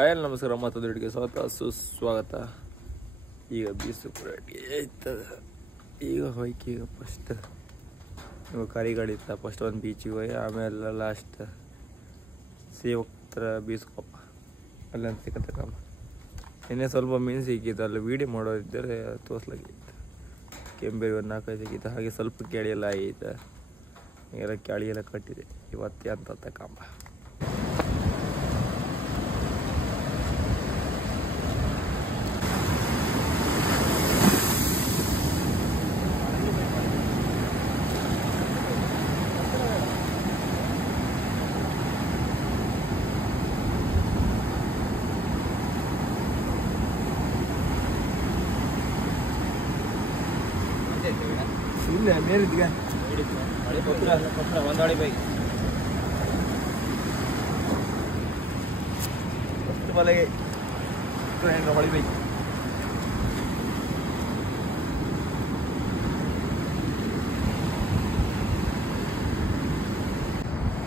Hi ನಮಸ್ಕಾರ ಮತ್ತೊಂದು ಅಡುಗೆ ಸುಸ್ವಾಗತ. ಈಗ ಬೀಸು ರೆಡಿ ಆಯ್ತದ. ಈಗ ಹೋಯ್ಕೀಗ ಫಸ್ಟ್ ಇವಾಗ ಕರಿಗಾಡಿ ಇತ್ತ. ಫಸ್ಟ್ ಒಂದು ಬೀಚಿಗೆ ಹೋಗಿ ಆಮೇಲೆ ಲಾಸ್ಟ್ ಸೇವಕ್ತರ ಬೀಸ್ಕೊಪ್ಪ ಅಲ್ಲಂತ ಸಿಕ್ಕತ್ತಕಮ್ಮ. ಇನ್ನೇ ಸ್ವಲ್ಪ ಮೀನು ಸಿಕ್ಕಿತ್ತು, ಅಲ್ಲಿ ವೀಡಿಯೋ ಮಾಡೋದಿದ್ದರೆ ತೋರ್ಸ್ಲಾಗಿತ್ತು. ಕೆಂಬೇರಿ ಒಂದು 4-5 ಸಿಕ್ಕಿತ್ತು. ಹಾಗೆ ಸ್ವಲ್ಪ ಕೆಳಿ ಎಲ್ಲ ಆಯ್ತು. ಎಲ್ಲ ಕೆಳಿ ಎಲ್ಲ ಕಟ್ಟಿದೆ. ಇವತ್ತೇ ಅಂತ ತಕಂಬ. ಇಲ್ಲ ಮೇಲಿದ್ಗ ಒಂದು ಹೊಳಿ ಬೈ ಫಸ್ಟ್ ಬಲೆಗೆ ಹೊಳಿ ಬೈ.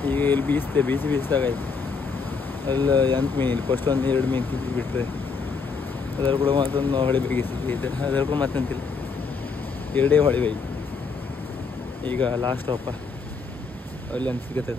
ಈಗ ಇಲ್ಲಿ ಬೀಸಿದಾಗ ಆಯ್ತು. ಎಲ್ಲ ಎಂಟು ಮೀನು ಇಲ್ಲಿ ಫಸ್ಟ್ 1-2 ಮೀನು ಸಿಕ್ಕಿ ಬಿಟ್ರೆ ಅದರ ಕೂಡ ಮತ್ತೊಂದು ಹೊಳಿ ಬೇಗ ಸಿಕ್ಕಿದೆ. ಅದರ ಕೂಡ ಮತ್ತಂತಿಲ್ಲ, 2 ಹೊಳಿ ಬೇಗ. ಈಗ ಲಾಸ್ಟ್ ಅಪ್ಪ ಅಲ್ಲಿ ಅಂತ ಸಿಗುತ್ತೆ.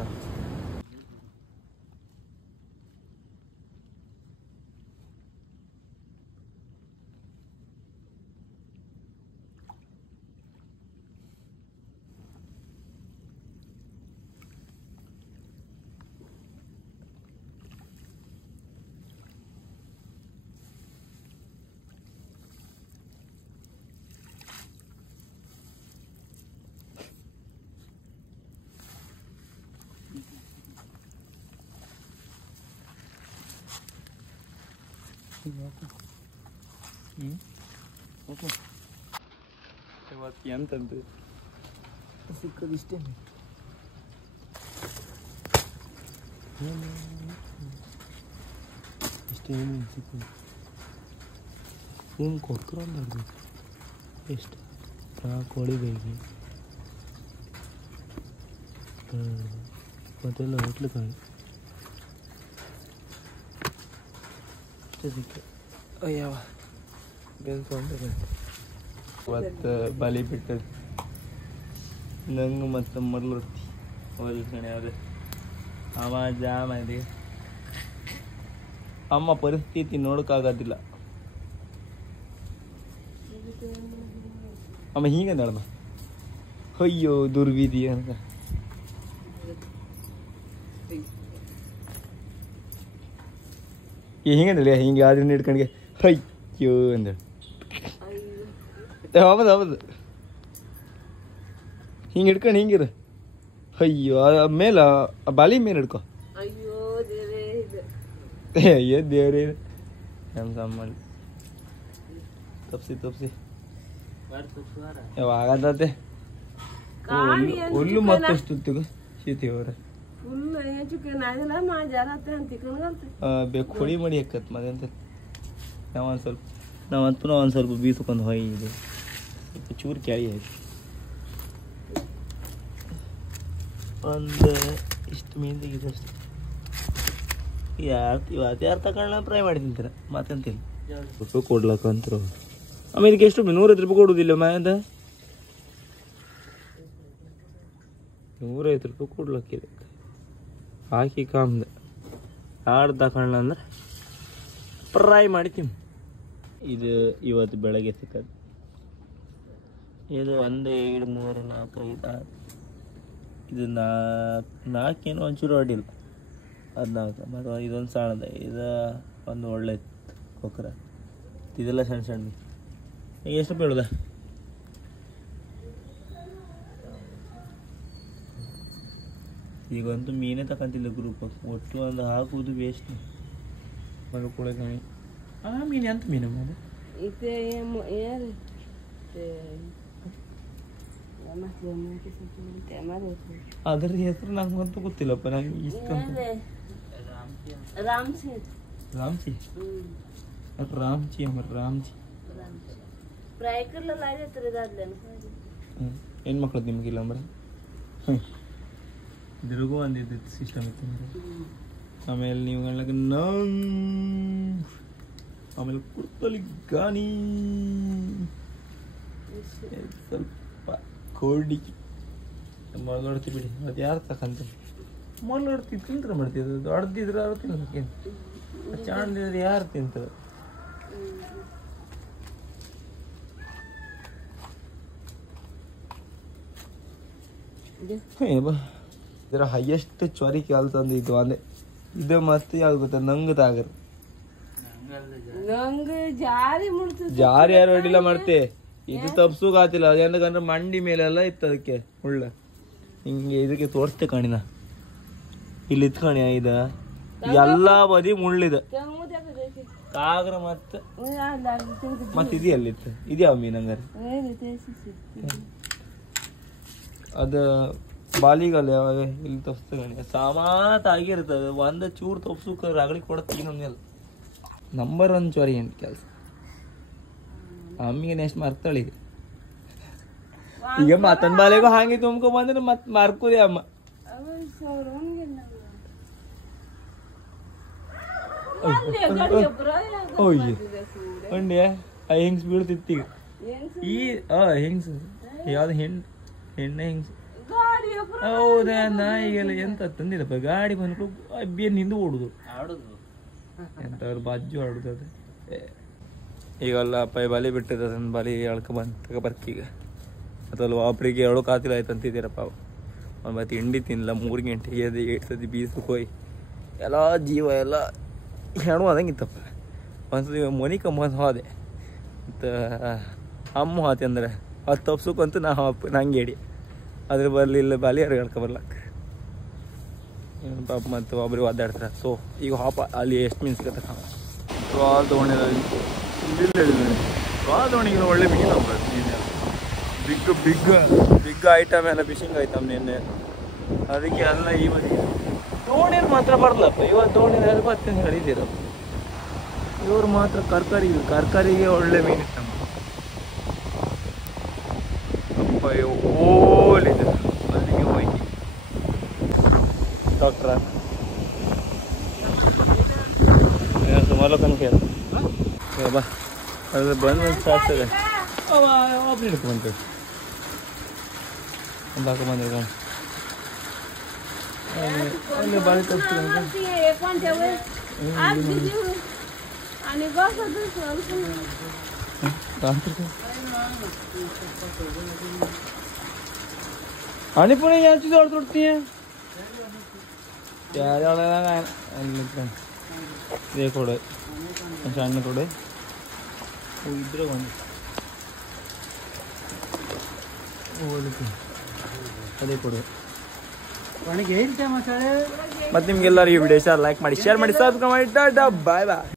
ಓಕೆ, ಇವತ್ತು ಎಂತಂದು ಸಿಕ್ಕದಿಷ್ಟೇ. ಇಷ್ಟೇ ಸಿಕ್ಕೋದು ಹಿಂಗೆ ಕೊಡ್ಕೊಂಡು ಎಷ್ಟು ಕೋಳಿ ಬೇಗಿ ಮತ್ತೆಲ್ಲ ಹೋಟ್ಲು ಕಾಯಿ ಸಿಕ್ಕ. ಅಯ್ಯವ ಬೆನ್ಸ್ಕೊಂಡು ಇವತ್ತು ಬಲಿ ಬಿಟ್ಟದ ನಂಗೆ ಮತ್ತು ಮರ್ಲತ್ತಿ ಹೋಲ್ಕಣೆ ಅವ್ರೆ. ಅವ ಜಾಮ ಇದೆ. ಅಮ್ಮ ಪರಿಸ್ಥಿತಿ ನೋಡೋಕ್ಕಾಗೋದಿಲ್ಲ. ಅಮ್ಮ ಹೀಗಂದಳಮ್ಮ, ಅಯ್ಯೋ ದುರ್ವಿಧಿ ಅಂತ. ಹಿಂಗಂದಳಿ ಹಿಂಗೆ ಆದ್ರೆ ಹಿಡ್ಕೊಂಡ್ಗೆ ಅಯ್ಯೋ ಅಂದಳು. ಹೌದು ಹಿಂಗೆ ಹಿಡ್ಕೊಂಡು ಹಿಂಗಿರ ಅಯ್ಯೋ ಮೇಲೆ ಬಾಲಿ ಮೇಲೆ ಹಿಡ್ಕೊ. ಅಯ್ಯೋ ದೇವ್ರೇ ನಮ್ಮ ಸಾಮಾನ್ಯ ತಪ್ಸಿ ಆಗತ್ತೆ. ಹುಲ್ಲು ಮತ್ತಷ್ಟು ಶೀತಿ ಅವರ ಬೇಕು ಹೊಡಿ ಮಾಡಿ ಹಾಕತ್ ಮತ್ತೆ ನಾವಂತೂ ಸ್ವಲ್ಪ ಬೀಸ್ಕೊಂಡು ಹೊಯ್ದು ಸ್ವಲ್ಪ ಚೂರು ಕ್ಯಾರಿ ಆಯ್ತು. ಒಂದು ಇಷ್ಟು ಮೀನು ತೆಗಿದೆ ಅಷ್ಟೆ. ಯಾರು ತಗೊಂಡು ಫ್ರೈ ಮಾಡಿ ತಿಂತೀರ ಮತ್ತೆಂತಿಲ್ಲ. ರೂಪಾಯಿ ಕೊಡ್ಲಕ್ಕಂತರು. ಆಮೇಲೆ ಇದಕ್ಕೆ ಎಷ್ಟು 150 ರೂಪಾಯಿ ಕೊಡೋದಿಲ್ಲ ಮ್ಯಾಂದ. 150 ರೂಪಾಯಿ ಕೊಡ್ಲಕ್ಕಿದೆ ಹಾಕಿ ಕಾಮ್ದೆ. ಯಾರು ತಗೊಂಡು ಅಂದ್ರೆ ಫ್ರೈ ಮಾಡ್ತೀನಿ. ಇದು ಇವತ್ತು ಬೆಳಗ್ಗೆ ಸಿಕ್ಕದು. ಇದು 1 2 3 4 5 6 ಇದು 4 ಒಂಚೂರು ಅಡ್ಡಿಲ್ಲ. 14 ಮತ್ತು ಇದೊಂದು ಸಣ್ಣದ. ಇದು ಒಂದು ಒಳ್ಳೆ ಕೊಕ್ಕರ. ಇದೆಲ್ಲ ಸಣ್ಣ ಎಷ್ಟು ಬೀಳುದ. ಈಗಂತೂ ಮೀನೇ ತಗೊಂತಿಲ್ಲ ಗ್ರೂಪ್. ಒಟ್ಟು ಒಂದು ಹಾಕುವುದು ವೇಸ್ಟ್. ಮಲ್ಕೊಳ್ಳೆ ಕಮ್ಮಿ. ಆ ಮೀನು ಎಂತ ಮೀನು ಅದು? ಅದರ ಹೆಸರು ನಂಗಂತೂ ಗೊತ್ತಿಲ್ಲಪ್ಪ. ನಂಗೆ ಇಷ್ಟ ರಾಮ್ಚಿ ಹೆಣ್ಮಕ್ಳದ್ದು ನಿಮಗಿಲ್ಲ ಅಂಬ್ರೆ ಇದ್ರಿಗೂ ಒಂದಿದ್ದು ಸಿಸ್ಟಮ್ ಇತ್ತು. ಆಮೇಲೆ ನೀವು ಆಮೇಲೆ ಕುರ್ತಲಿ ಗಾನಿ ಸ್ವಲ್ಪ ಕೋಡಿ ಮೊಳಗಡ್ತಿ ಬಿಡಿ ಅದು ಯಾರು ತಕಂತ ಮೊಳಗಡ್ತಿ ತಿಂತಾರೆ ಮಾಡ್ತಿದ್ದು ದೊಡ್ಡದಿದ್ರೆ ಯಾರು ತಿನ್ನೋದಕ್ಕೇನು ಚಾಂಡಿದ್ರೆ ಯಾರು ತಿಂತಾರೆ ಇದರ ಹೈಯೆಸ್ಟ್ ಚೊರಿ ಕೇಳ್ತಂದು ಇದು ಅಂದೆ ಇದು ಮತ್ತೆ ಯಾವ್ದು ಗೊತ್ತ ನಂಗೆ ತಾಗರು ಜಾರಿ ಯಾರು ಅಡಿಲ್ಲ ಮಾಡ್ತೆ ಇದು ತಪ್ಸುಕ್ ಆತಿಲ್ಲ ಅದೇಂದ್ರೆ ಮಂಡಿ ಮೇಲೆಲ್ಲ ಇತ್ತು ಅದಕ್ಕೆ ಮುಳ್ಳ ಹಿಂಗೆ ಇದಕ್ಕೆ ತೋರಿಸ್ತೆ ಕಣಿನ ಇಲ್ಲಿ ಇತ್ತು ಕಣಿ ಇದ ಎಲ್ಲಾ ಬದಿ ಮುಳ್ಳಿದ ಕಾಗ್ರ ಮತ್ತೆ ಇದೆಯಲ್ಲಿತ್ತು ಇದ್ಯಾವ ಮೀನ್ ಹಂಗಾರೆ ಅದ ಬಾಲಿಗಲ್ಲ ಇಲ್ಲಿ ತಪ್ಸ್ತ ಕಣಿ ಸಾಮಾತ್ ಆಗಿರ್ತದೆ ಒಂದ ಚೂರು ತಪ್ಸುಕ ರಗಳಿ ಕೊಡತ್ತೀಗ ನಮ್ಗೆಲ್ಲ ನಂಬರ್ 1 ಚೋರಿ ಎಂಟು ಕೆಲಸ ಅಮ್ಮಿಗೆ ನೆಕ್ಸ್ಟ್ ಮರ್ತಾಳೆ ಈಗ ಮತ್ತನ್ ಬಾಲೆಗೂ ಹಾಗೆ ತುಂಬ್ಕೊ ಬಂದ್ರೆ ಮತ್ ಮಾರ್ಕುದೆ ಅಮ್ಮ ಓಯ್ಯ ಒಂಡೆ ಹೆಂಗ್ಸ್ ಬೀಳ್ತಿತ್ತೀಗ ಈ ಹೆಂಗ್ಸ್ ಯಾವ್ದು ಹೆಣ್ಣೆ ಹೆಂಗ್ಸ್ ಹೌದಾ ನಾ ಈಗೆಲ್ಲ ಎಂತ ತಂದಿಲ್ಲಪ್ಪ ಗಾಡಿ ಬಂದ್ಬಿಟ್ಟು ಅಬ್ಬಿಯನ್ನು ಹಿಂದೆ ಓಡುದು ಎಂತವ್ರು ಬಾಜು ಆಡುದು ಅದು ಈಗಲ್ಲ ಅಪ್ಪ ಬಲಿ ಬಿಟ್ಟಿದ್ದ ಅದನ್ನ ಬಲಿ ಎಳ್ಕ ಬಂತ ಬರ್ಕೀಗ ಅಥವಾ ಒಬ್ರಿಗೆ ಎಳಕ್ ಆತಿಲ್ಲ ಆಯ್ತು ಅಂತಿದ್ದೀರಪ್ಪ ಅವ್ನು ಮತ್ತೆ ಹಿಂಡಿ ತಿನ್ನಲ್ಲ 3 ಗಂಟೆಗೆ ಅದು 8 ಸತಿ ಬೀಸಕ್ಕೆ ಹೋಯ್ ಎಲ್ಲ ಜೀವ ಎಲ್ಲ ಹೆಣು ಅದಂಗಿತ್ತಪ್ಪ ಒಂದ್ಸತಿ ಮನಿ ಕಂಬಂದು ಹೋದೆ ಮತ್ತು ಅಮ್ಮ ಹೋತಿ ಅಂದ್ರೆ ಅದು ತಪ್ಸಕ್ಕಂತೂ ನಂಗೆ ಹೇಳಿ ಅದ್ರ ಬರ್ಲಿಲ್ಲ ಬಾಲಿ ಯಾರು ಹೇಳ್ಕೊ ಬರ್ಲಕ್ಕ ಪಾಪ ಮತ್ತು ಒಬ್ರಿಗೆ ಒದ್ದಾಡ್ತಾರೆ ಸೊ ಈಗ ಹಾಪ ಅಲ್ಲಿ ಎಷ್ಟು ಮೀನು ಸಿಗತ್ತೆ ವಾಲ್ ತೊಗೊಂಡಿಲ್ಲ ವಾಲ್ ತೊಗೊಂಡಿಲ್ಲ ಒಳ್ಳೆ ಮೀನು ಬಿಗ್ ಐಟಮ್ ಎಲ್ಲ ಫಿಶಿಂಗ್ ಐಟಮ್ ನಿನ್ನೆ ಅದಕ್ಕೆ ಎಲ್ಲ ಇವತ್ತು ದೋಣಿಯರು ಮಾತ್ರ ಬರಲಪ್ಪ ಇವತ್ತು ದೋಣಿನ ಹೆಲ್ಪ್ ಹತ್ತಿನ ಹೇಳಿದ್ದೀರಪ್ಪ ಇವ್ರು ಮಾತ್ರ ಕರ್ಕರಿಗೆ ಒಳ್ಳೆ ಮೀನಿತ್ತು ಅಪ್ಪ ಓಲಿದೆ ಅಲ್ಲಿಗೆ ಹೋಗಿ ಡಾಕ್ಟ್ರ ಸುಮಾರು ಕನಕ ಬಾ ಅದು ಬಂದು ಸಾಕ್ತದೆ ಒಬ್ಬರು ಹಿಡ್ಕೊಂತ ಒಂದು ಹಾಕೊಂಬಂದಿದ್ದ ಅಲ್ಲಿ ಬಾಳಿ ತಪ್ಪಿಸ್ತೀವಿ आणि पण यांची जोड तुटतीये ते थोडं अन्न थोडे इधर ಅದೇ ಕೊಡು ಮತ್ತೆ ನಿಮ್ಗೆಲ್ಲರೂ ಈ ವಿಡಿಯೋ ಲೈಕ್ ಮಾಡಿ ಶೇರ್ ಮಾಡಿ ಸಬ್ಸ್ಕ್ರೈಬ್ ಮಾಡಿ ಟಾಟಾ ಬಾಯ್ ಬಾಯ್